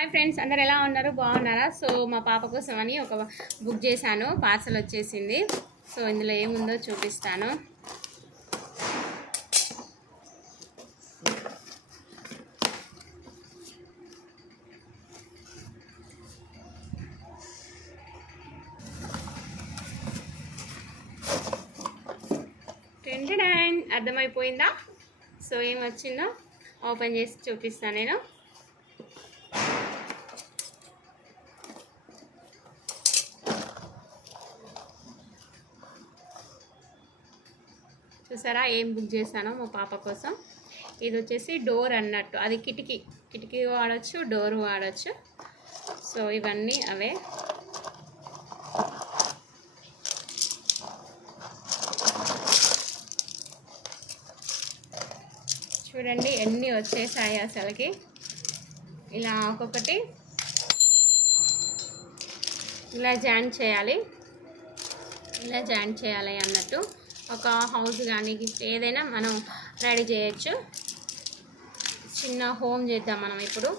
Hi friends, అందరు ఎలా ఉన్నారు? బాగున్నారా? సో మా పాప కోసం అని ఒక బుక్ చేశాను, పార్సల్ వచ్చేసింది. సో ఇందులో ఏముందో చూపిస్తాను. అర్థమైపోయిందా? సో ఏం వచ్చిందో ఓపెన్ చేసి చూపిస్తాను నేను. చూసారా ఏం బుక్ చేశానో మా పాప కోసం. ఇది వచ్చేసి డోర్ అన్నట్టు, అది కిటికీ వాడచ్చు, డోర్ వాడచ్చు. సో ఇవన్నీ అవే. చూడండి ఎన్ని వచ్చేసాయి అసలుకి. ఇలా ఒక్కొక్కటి ఇలా జాయింట్ చేయాలి అన్నట్టు. ఒక హౌస్ కానీ గిఫ్ట్ ఏదైనా మనం రెడీ చేయొచ్చు. చిన్న హోమ్ చేద్దాం మనం ఇప్పుడు.